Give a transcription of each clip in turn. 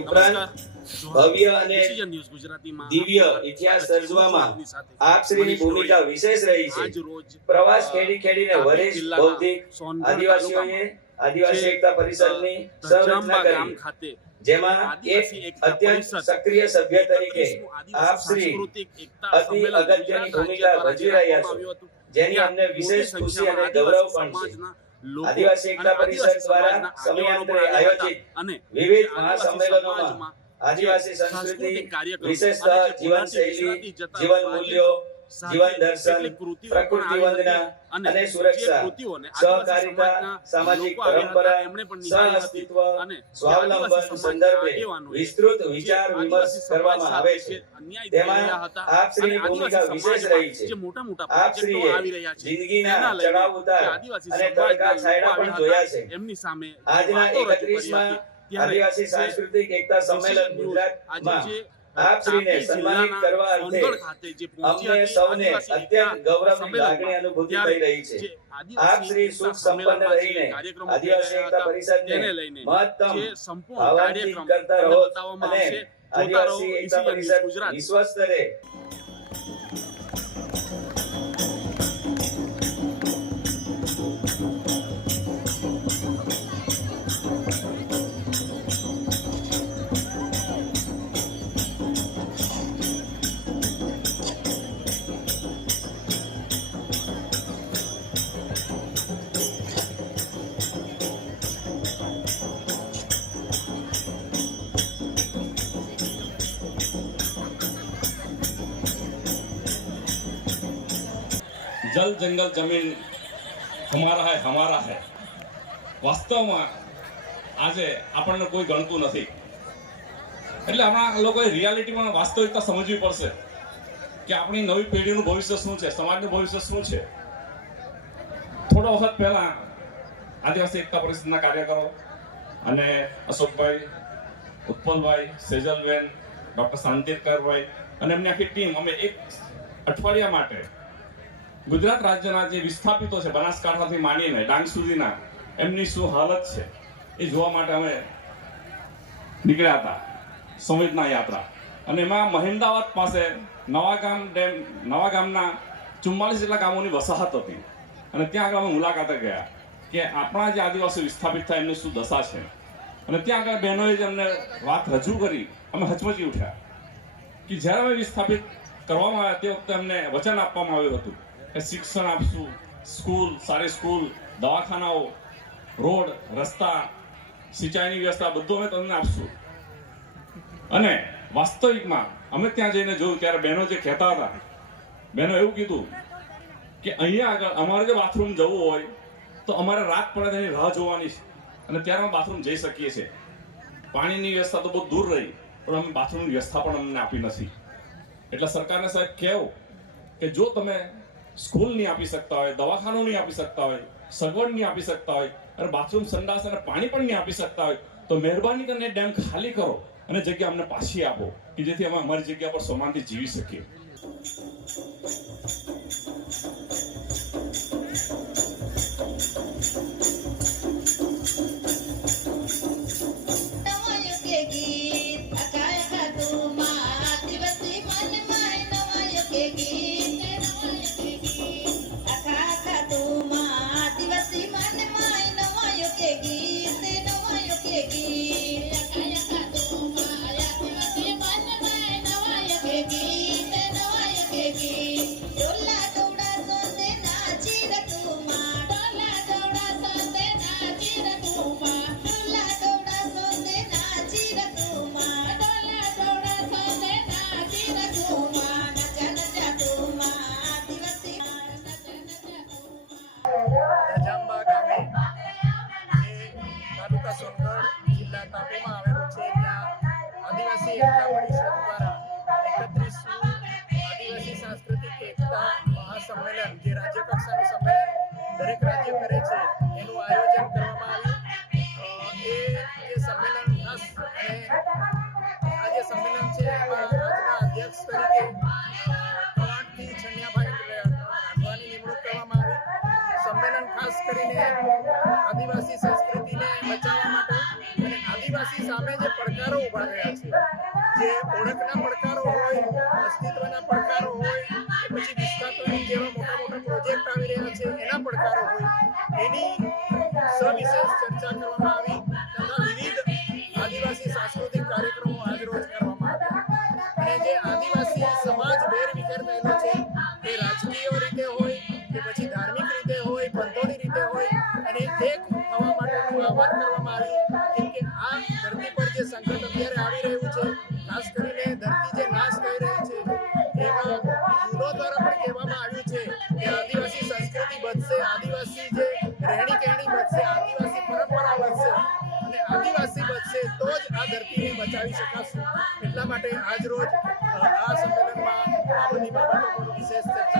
ઉપરાંત ભવ્ય અને ડિસિઝન ન્યૂઝ ગુજરાતીમાં. દિવ્ય ઇતિહાસ સર્જવામાં આપ શ્રીની ભૂમિકા વિશેષ રહી છે. પ્રવાસ ખેડી ખેડીને વરિષ્ઠ બૌદ્ધિક આદિવાસીઓએ આદિવાસી એકતા પરિષદની સંરચના કરી. જેમાં એક અત્યંત સક્રિય સભ્ય તરીકે આપ શ્રી અતિ અગત્યની ભૂમિકા ભજવી રહ્યા છો. જેની અમને વિશેષ ખુશી અને ગૌરવ પણ છે. આદિવાસી એકતા પરિષદ દ્વારા સમયાંતરે આયોજિત વિવિધ મહાસંમેલનોમાં આદિવાસી સંસ્કૃતિ વિશેષતા જીવનશૈલી જીવન મૂલ્યો જીવન દર્શન પ્રકૃતિ વંદના અને સુરક્ષા સહકારિતા સામાજિક પરંપરા સહઅસ્તિત્વ અને સ્વાવલંબન સંદર્ભે વિસ્તૃત વિચાર વિમર્શ કરવામાં આવે છે તેમાં રહ્યા આપ શ્રીની ભૂમિકા વિશેષ રહી છે. જે મોટા મોટા આપ પ્રોજેક્ટો શ્રીએ આવી રહ્યા છે જિંદગીના ચડાવ ઉતાર અને તડકા છાયડા પણ જોયા છે. એમની સામે આજના એકત્રીસમાં આદિવાસી સાંસ્કૃતિક એકતા સંમેલન ગુજરાતમાં આપ શ્રીને સન્માનિત કરવા અર્થે અમને સૌને અત્યંત ગૌરવની લાગણી અનુભૂતિ થઈ રહી છે આપ શ્રી સુખ સંપન્ન રહીને આદિવાસી એકતા પરિષદને મહત્તમ કાર્યક્રમ કરતા રહો અને આદિવાસી એકતા પરિષદ ગુજરાત. વિશ્વ સ્તરે जल जंगल जमीन હમારા હૈ હમારા હૈ વાસ્તવમાં આજે આપણને કોઈ ગણતું નથી એટલે હમણાં લોકોએ રિયાલિટીમાં વાસ્તવિકતા સમજવી પડશે કે આપણી નવી પેઢીનું ભવિષ્ય શું છે સમાજનું ભવિષ્ય શું છે થોડો વખત પહેલા આદિવાસી એકતા પરિષદના કાર્યકરો અને અશોકભાઈ ઉત્પલભાઈ સેજલબેન ડૉક્ટર શાંતિરકરભાઈ અને એમની આખી ટીમ અમે એક અઠવાડિયા માટે ગુજરાત રાજ્યના જે વિસ્થાપિતો છે, બનાસકાંઠાથી માંડીને ડાંગ સુધીના, એમની શું હાલત છે એ જોવા માટે અમે નીકળ્યા હતા, સંવેદના યાત્રા. અને એમાં મહેમદાવાદ પાસે નવાગામ ડેમ નવા ગામના ચુમ્માલીસ જેટલા ગામોની વસાહત હતી. અને ત્યાં આગળ અમે મુલાકાતે ગયા કે આપણા જે આદિવાસી વિસ્થાપિત થાય એમની શું દશા છે. અને ત્યાં આગળ બહેનોએ જે અમને વાત રજૂ કરી, અમે હચમચી ઉઠ્યા કે જ્યારે અમે વિસ્થાપિત કરવામાં આવ્યા તે વખતે અમને વચન આપવામાં આવ્યું હતું. કે શિક્ષણ આપશું. સ્કૂલ, સારી સ્કૂલ, દવાખાનાઓ, રોડ, રસ્તા, સિંચાઈની વ્યવસ્થા બધું અમે તમને આપશું. અને વાસ્તવિકમાં અમે ત્યાં જઈને જોયું ત્યારે બહેનો જે કહેતા હતા, બહેનો એવું કીધું કે અહીંયા આગળ અમારે જો બાથરૂમ જવું હોય, તો અમારે રાત પડે તેની રાહ જોવાની છે. અને ત્યારે અમે બાથરૂમ જઈ શકીએ છીએ. પાણીની વ્યવસ્થા તો બહુ દૂર રહી, પણ અમે બાથરૂમની વ્યવસ્થા પણ અમને આપી નથી. એટલે સરકારને સાહેબ કહેવું કે જો તમે સ્કૂલ નહીં આપી શકતા હોય, દવાખાનું નહીં આપી શકતા હોય, સગવડ નહીં આપી શકતા હોય, અને બાથરૂમ સંડાસ અને પાણી પણ નહીં આપી શકતા હોય, તો મહેરબાની કરીને ડેમ ખાલી કરો અને જગ્યા અમને પાછી આપો, કે જેથી અમે અમારી જગ્યા પર સમાનથી જીવી શકીએ. રાજ્ય કરે છે. એનું આયોજન કરવામાં આવ્યું. એ જે સંમેલન ખાસ સંમેલન છે, એમાં અધ્યક્ષ તરીકે આવી. સંમેલન ખાસ કરીને આદિવાસી સંસ્કૃતિને બચાવવા અને આદિવાસી સામે જે પડકારો ઊભા છે, જે ઓળખના પડકારો હોય, અસ્તિત્વના પડકારો હોય, પછી પડકારો હોય, એની સવિશેષ ચર્ચા કરવામાં આવી. તથા વિવિધ આદિવાસી સાંસ્કૃતિક કાર્યક્રમો આજરોજ કરવામાં આવ્યા. અને જે આદિવાસી સમાજ વેર વિખેર થયેલો છે, એ રાજકીય રીતે હોય કે પછી ધાર્મિક આદિવાસી પરંપરા બચશે અને આદિવાસી બચશે તો જ આ ધરતીને બચાવી શકાશે. એટલા માટે આજ રોજ આ સંમેલનમાં આ બધી બાબતો વિશેષ ચર્ચા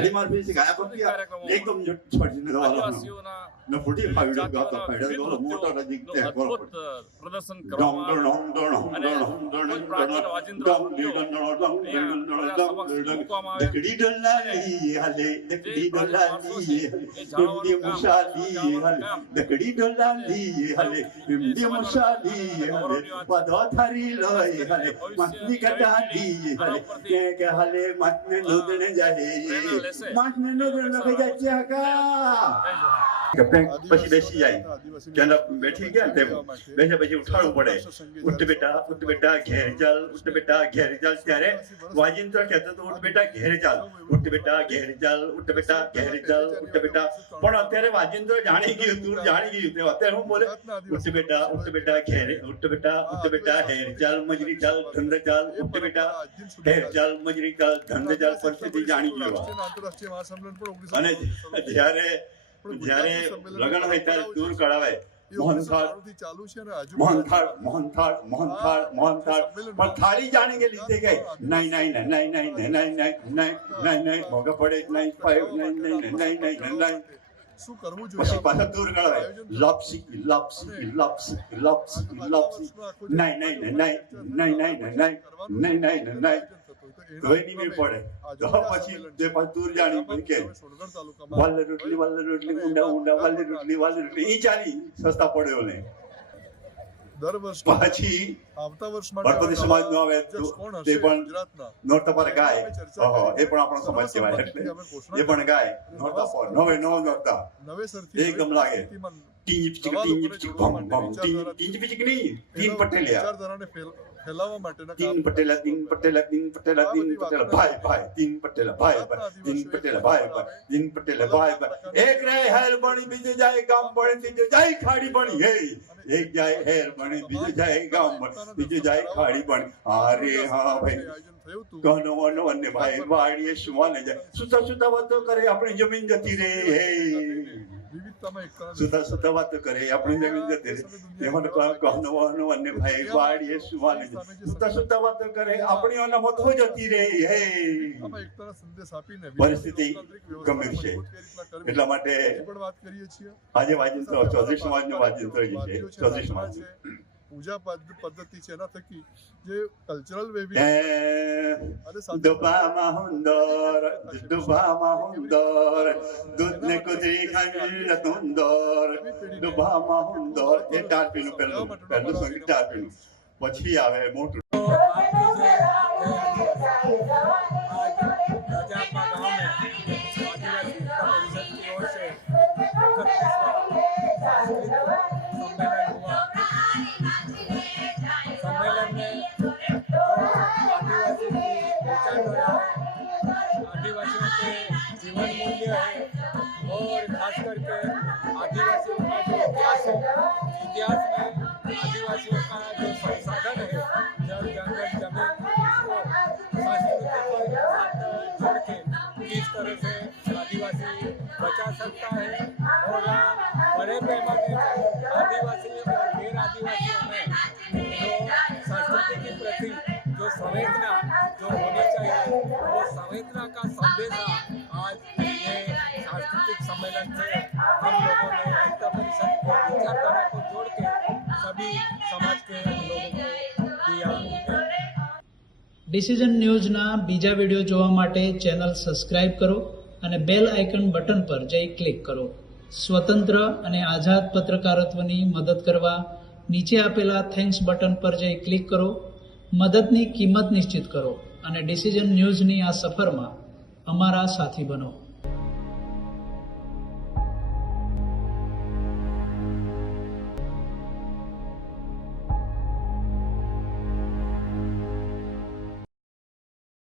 ಅಡಿಮಾರ್ಪಿಸಿ ಗಾಯ ಕೊಟ್ಟಿಗೆ ಏಕಂ ಜುಟ್ ಪಡಿಸಿನ ನ ಫುಟಿ ಪೈಡ ಗಾತ ಪೈಡ ಗೋಲ ಮೋಟರ್ ದಿಗ್ತೆ ಗೋಲ ಪ್ರದರ್ಶನ ಕರವಾ ಡಂ ಡಂ ಡಂ ಡಂ ಡಂ ಡಂ ಡಂ ಡಂ ಡಂ ಡಂ ದಕಡಿ ಡಲ್ಲಾಲಿ ಹಲೆ ದಕಡಿ ಡಲ್ಲಾಲಿ ಹಿಂದಿ ಮುಶಾಲಿ ಹಲೆ ದಕಡಿ ಡಲ್ಲಾಲಿ ಹಲೆ ಹಿಂದಿ ಮುಶಾಲಿ ಹಲೆ ಪದ ಥರಿ ಲಯ ಹಲೆ ಮಸ್ತಿ ಕಟಾಲಿ ಹಲೆ ಏಕ ಹಲೆ ಮತ್ನೆ ಲೋದನೆ ಜಹೆ Mas menino, não quer dizer que પછી બેસી જાય. ત્યાં બેઠી ગયા તેમ. બેસ્યા પછી ઉઠાડવું પડે. ઉઠ બેટા ઉઠ બેટા ઘેર ચાલ ઉઠ બેટા ઘેર ચાલ. ત્યારે વાજિંત્ર કહેતો તો ઉઠ બેટા ઘેર ચાલ. ઉઠ બેટા ઘેર ચાલ ઉઠ બેટા ઘેર ચાલ ઉઠ બેટા. પણ અત્યારે વાજિંત્ર જાણી ગયું તું જાણી ગયું તે. અત્યારે હું બોલે ઉઠ બેટા ઉઠ બેટા ઘેર ઉઠ બેટા ઉઠ બેટા હેર ચાલ મજરી ચાલ ધંધ ચાલ ઉઠ બેટા હેર ચાલ મજરી ચાલ ધંધ ચાલ પરિસ્થિતિ જાણી ગયો અને જ્યારે જ્યારે લગ્ન હોય ત્યારે દૂર કઢાવે મોહનથાળ મોહનથાળ મોહનથાળ મોહનથાળ મોહનથાળ પણ થાળી જાણી ગયેલી તે ગઈ નહીં નહીં નહીં નહીં નહીં નહીં નહીં નહીં નહીં નહીં મોગા પડે નહીં ફાઈવ નહીં નહીં નહીં નહીં નહીં નહીં શું કરવું પછી પાછા દૂર કઢાવે લપસી લપસી લપસી લપસી લપસી. નહીં નહીં નહીં નહીં નહીં નહીં નહીં નહીં નહીં નહીં નહીં ધોઈ નહીં પડે. તો પછી તે પાછ દૂર જાણી પણ કે વાલે રોટલી વાલે રોટલી ઊંડા ઊંડા વાલે રોટલી વાલે રોટલી. ઈ ચાલી સસ્તા પડ્યો ને દર વર્ષ પછી આવતા વર્ષ માટે ભરપતિ સમાજ નો આવે તે પણ નોરતા પર ગાય. એ પણ આપણો સમાજ કહેવાય એટલે. એ પણ ગાય. નોરતા પર નવે નવ નોરતા. નવેસરથી એકદમ લાગે. ટીંજી ટીંજી પિચક ભમ ભમ. ટીંજી ટીંજી નહીં તીન પટેલિયા વિચારધારાને ફેલાવવા માટેના તીન પટેલા તીન પટેલા તીન પટેલા તીન પટેલા ભાઈ ભાઈ તીન પટેલા ભાઈ ભાઈ તીન પટેલા ભાઈ ભાઈ તીન પટેલા ભાઈ ભાઈ. એક રે હેર બણી બીજે જાય ગામ બની બીજે જાય ખાડી બણી હે એક જાય હેર બણી બીજું જાય ગામ બની બીજું જાય ખાડી બણી અરે હા ભાઈ. આયોજન થયું હતું. કનો વનો અને ભાઈ વાણીએ સુવાને જાય સુતા સુતા વાતો કરે આપણી જમીન જતી રે હે સુધા સુધા વાત કરે આપણે એમાં કહનો અન્ય ભાઈ વાડીએ સુવાની સુધા સુધા વાત કરે આપણી અનામત હો જતી રહે હે. પરિસ્થિતિ ગંભીર છે. એટલા માટે આજે વાજિંત્ર ચૌધરી સમાજનો વાજિંત્ર છે. ચૌધરી સમાજ પૂજા પદ્ધ- પદ્ધતિ છે એના થકી જે કલ્ચરલ વેવી હે અને દુબામાં હુંદર દુબામાં હુંદર દૂધને કુદરી ખાઈ તુંદર દુબામાં હુંદર એ ટારપીનું પહેલું પહેલું સંગીત ટારપીનું પછી આવે મોટું. सम्मेलन से हम लोगों ने एकता परिषद के विचारधारा को जोड़ के सभी समाज के लोगों को दिया है ડિસિઝન ન્યૂઝના બીજા વિડીયો જોવા માટે ચેનલ સબસ્ક્રાઇબ કરો અને બેલ આઇકન બટન પર જઈ ક્લિક કરો સ્વતંત્ર અને આઝાદ પત્રકારત્વની મદદ કરવા નીચે આપેલા થેન્ક્સ બટન પર જઈ ક્લિક કરો મદદની કિંમત નિશ્ચિત કરો અને ડિસિઝન ન્યૂઝની આ સફરમાં અમારા સાથી બનો